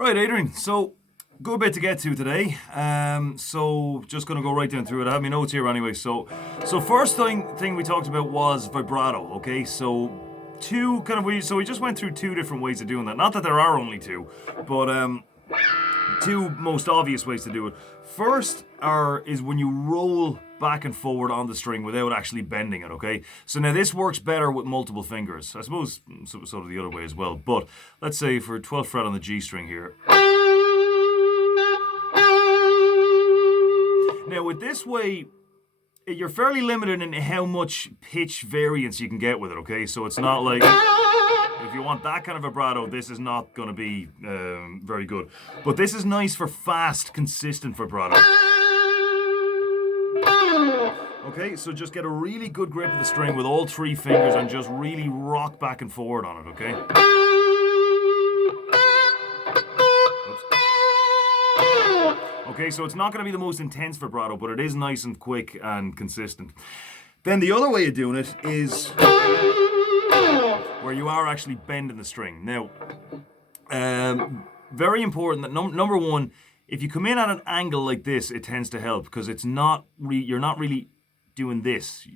All right, Adrian. So, good bit to get to today. So just going to go right down through it. I have my notes here anyway. So first thing we talked about was vibrato. Okay, so we just went through two different ways of doing that. Not that there are only two, but two most obvious ways to do it. First is when you roll back and forward on the string without actually bending it, okay? So now this works better with multiple fingers. I suppose sort of the other way as well. But let's say for 12th fret on the G string here. Now with this way, you're fairly limited in how much pitch variance you can get with it, okay? So it's not like, if you want that kind of vibrato, this is not going to be very good. But this is nice for fast, consistent vibrato. Okay, so just get a really good grip of the string with all three fingers and just really rock back and forward on it, okay? Okay, so it's not going to be the most intense vibrato, but it is nice and quick and consistent. Then the other way of doing it is where you are actually bending the string. Now, very important that number one, if you come in at an angle like this, it tends to help because it's not you're not really doing this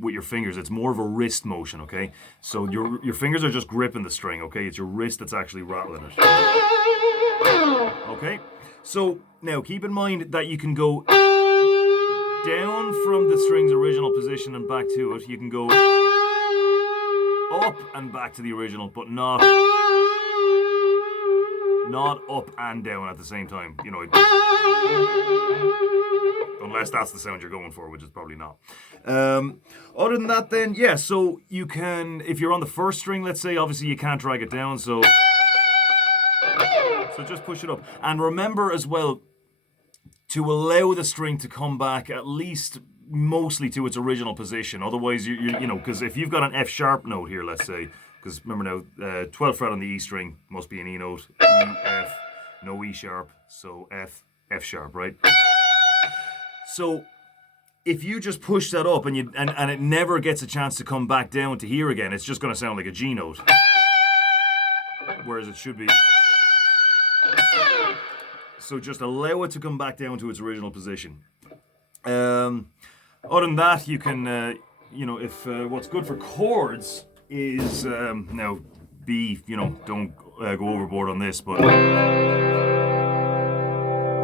with your fingers. It's more of a wrist motion, okay? So your fingers are just gripping the string, okay? It's your wrist that's actually rattling it. Okay? So now keep in mind that you can go down from the string's original position and back to it. You can go up and back to the original, but not up and down at the same time, you know, unless that's the sound you're going for, which is probably not. Other than that then, yeah, so you can, if you're on the first string, let's say, obviously you can't drag it down, so just push it up. And remember as well to allow the string to come back at least mostly to its original position. Otherwise, you know, because if you've got an F sharp note here, let's say, because remember now, 12th fret on the E string must be an E note, E, F, no E sharp, so F, F sharp, right? So if you just push that up and it never gets a chance to come back down to here again, it's just going to sound like a G note. Whereas it should be. So just allow it to come back down to its original position. Other than that, you can, you know, if what's good for chords is, now B, you know, don't go overboard on this, but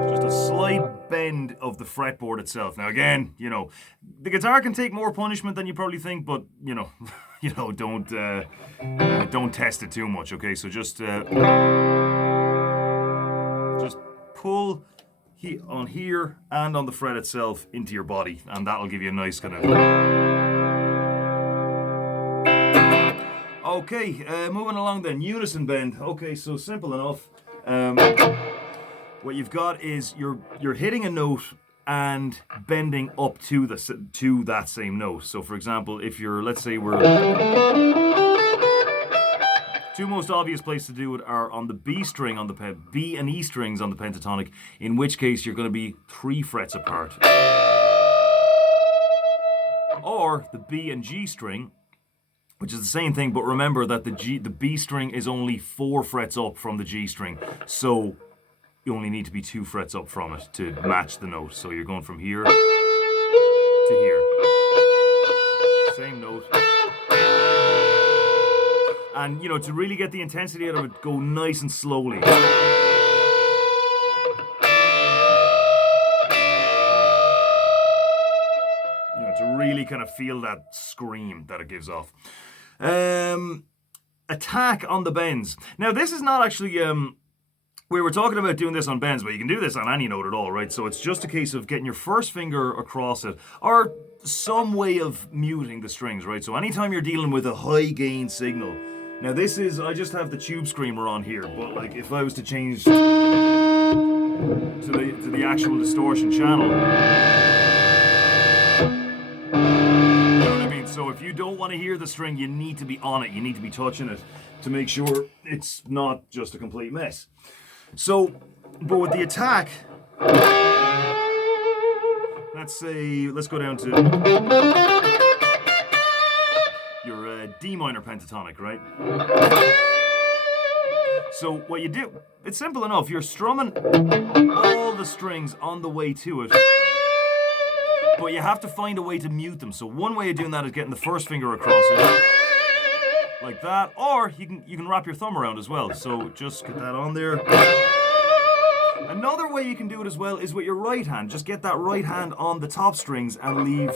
just a slight bend of the fretboard itself. Now again, you know, the guitar can take more punishment than you probably think, but you know, don't test it too much, okay? So just pull on here and on the fret itself into your body, and that'll give you a nice kind of. Okay, moving along then, unison bend. Okay, so simple enough. What you've got is you're hitting a note and bending up to that same note. So for example, if you're, let's say two most obvious places to do it are on the B string on the B and E strings on the pentatonic, in which case you're going to be 3 frets apart. Or the B and G string, which is the same thing, but remember that the B string is only 4 frets up from the G string, so you only need to be 2 frets up from it to match the note. So you're going from here to here. Same note. And, you know, to really get the intensity out of it, go nice and slowly. You know, to really kind of feel that scream that it gives off. Attack on the bends. Now, this is not actually... we were talking about doing this on bends, but you can do this on any note at all, right? So it's just a case of getting your first finger across it, or some way of muting the strings, right? So anytime you're dealing with a high gain signal, now this is, I just have the tube screamer on here, but like if I was to change to the actual distortion channel, you know what I mean? So if you don't want to hear the string, you need to be on it, you need to be touching it to make sure it's not just a complete mess. So, but with the attack, let's go down to your D minor pentatonic, right? So what you do, it's simple enough. You're strumming all the strings on the way to it, but you have to find a way to mute them. So one way of doing that is getting the first finger across it, like that, or you can wrap your thumb around as well. So just get that on there. Another way you can do it as well is with your right hand. Just get that right hand on the top strings and leave.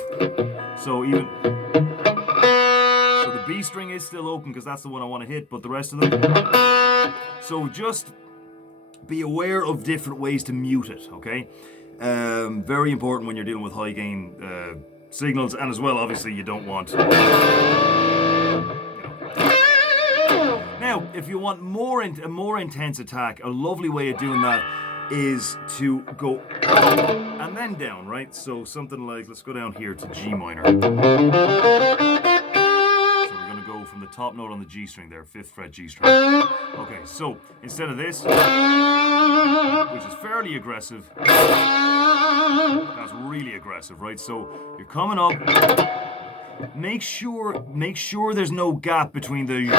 So even... So the B string is still open because that's the one I want to hit, but the rest of them... So just be aware of different ways to mute it, okay? Very important when you're dealing with high gain signals, and as well, obviously, you don't want... Now, if you want a more intense attack, a lovely way of doing that is to go up and then down, right? So something like, let's go down here to G minor. So we're going to go from the top note on the G string there, 5th fret G string. Okay, so instead of this, which is fairly aggressive, that's really aggressive, right? So you're coming up, make sure there's no gap between the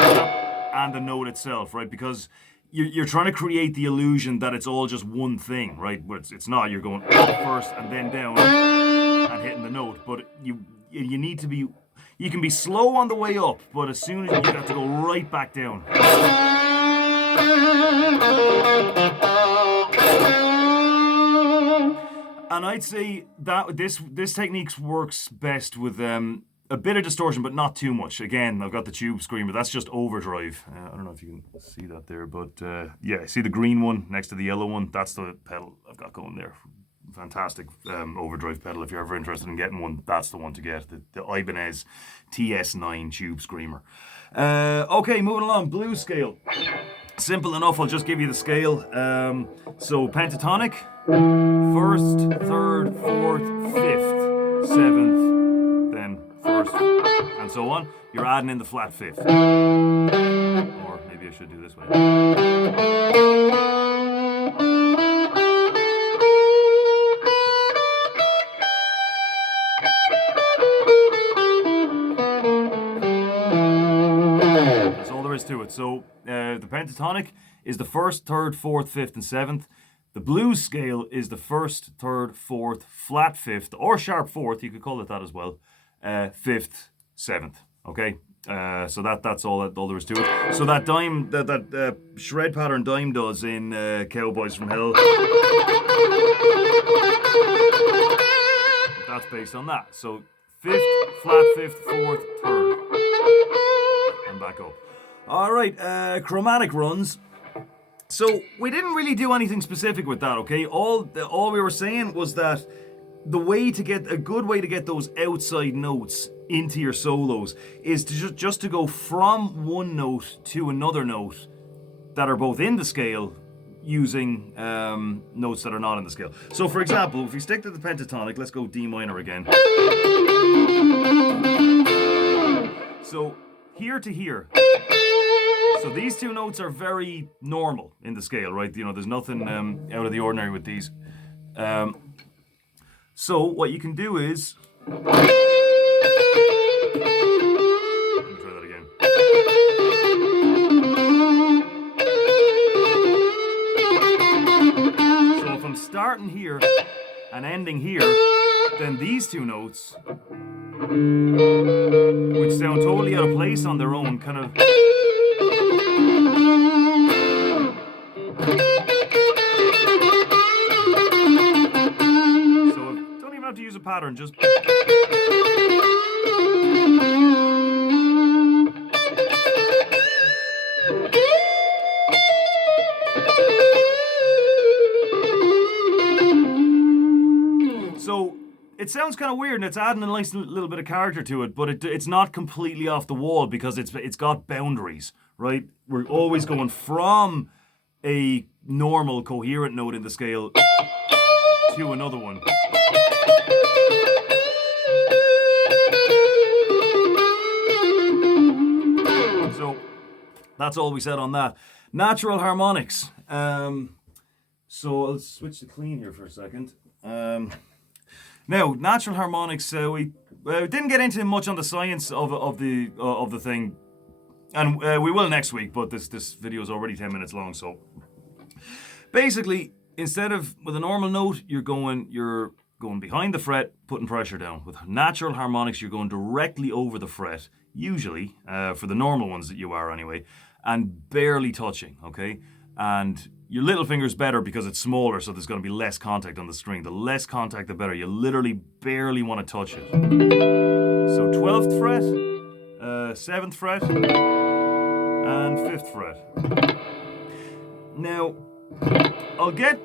and the note itself, right? Because you're trying to create the illusion that it's all just one thing, right? But it's not. You're going up first and then down and hitting the note. But you need to be... You can be slow on the way up, but as soon as you have to go right back down. And I'd say that this technique works best with a bit of distortion, but not too much. Again, I've got the tube screamer. That's just overdrive. I don't know if you can see that there, but yeah, see the green one next to the yellow one? That's the pedal I've got going there. Fantastic overdrive pedal. If you're ever interested in getting one, that's the one to get. The Ibanez TS9 tube screamer. Okay, moving along. Blues scale. Simple enough. I'll just give you the scale. So pentatonic, 1st, 3rd, 4th, 5th, 7th, then 1st, and so on. You're adding in the flat 5th. Or maybe I should do this way. That's all there is to it. So the pentatonic is the 1st, 3rd, 4th, 5th, and 7th. The blues scale is the 1st, 3rd, 4th, flat 5th, or sharp 4th, you could call it that as well, 5th, 7th, okay? So that's all there is to it. So that dime, that shred pattern Dime does in Cowboys from Hell, that's based on that. So 5th, flat 5th, 4th, 3rd, and back up. All right, chromatic runs. So we didn't really do anything specific with that, okay? All we were saying was that the way to get a good way to get those outside notes into your solos is to just to go from one note to another note that are both in the scale using notes that are not in the scale. So for example, if we stick to the pentatonic, let's go D minor again. So here to here. So these two notes are very normal in the scale, right? You know, there's nothing out of the ordinary with these. So what you can do is... Let me try that again. So if I'm starting here and ending here, then these two notes, which sound totally out of place on their own, kind of... to use a pattern, just so it sounds kind of weird and it's adding a nice little bit of character to it, but it's not completely off the wall because it's got boundaries, right? We're always going from a normal coherent note in the scale to another one. So that's all we said on that. Natural harmonics. So I'll switch to clean here for a second. Now, natural harmonics. We didn't get into much on the science of the thing. And we will next week, but this video is already 10 minutes long, so basically, instead of with a normal note, you're going behind the fret, putting pressure down. With natural harmonics, you're going directly over the fret, usually, for the normal ones that you are anyway, and barely touching, okay? And your little finger's better because it's smaller, so there's going to be less contact on the string. The less contact, the better. You literally barely want to touch it. So 12th fret, 7th fret, and 5th fret. Now, I'll get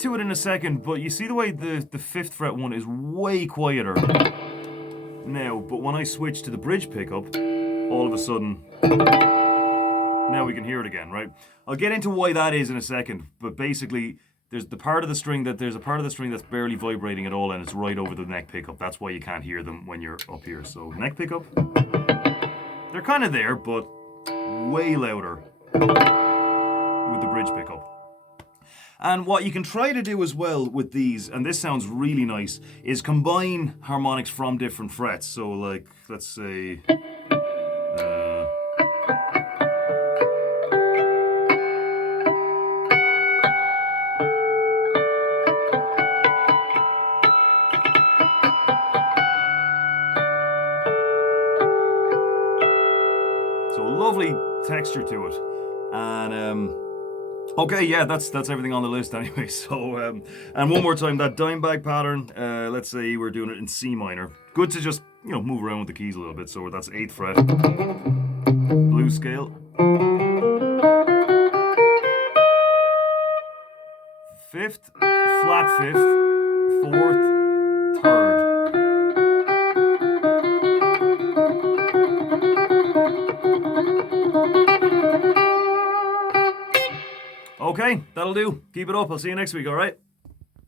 to it in a second, but you see the way the 5th fret one is way quieter now, but when I switch to the bridge pickup, all of a sudden, now we can hear it again, right? I'll get into why that is in a second, but basically, there's a part of the string that's barely vibrating at all, and it's right over the neck pickup. That's why you can't hear them when you're up here. So neck pickup, they're kind of there, but way louder with the bridge pickup. And what you can try to do as well with these, and this sounds really nice, is combine harmonics from different frets. So like, let's say, so lovely texture to it. And okay, yeah, that's everything on the list anyway. So, and one more time, that dime bag pattern, let's say we're doing it in C minor. Good to just, move around with the keys a little bit. So that's 8th fret, blues scale. 5th, flat 5th, 4th, 3rd. Okay, that'll do. Keep it up. I'll see you next week, all right?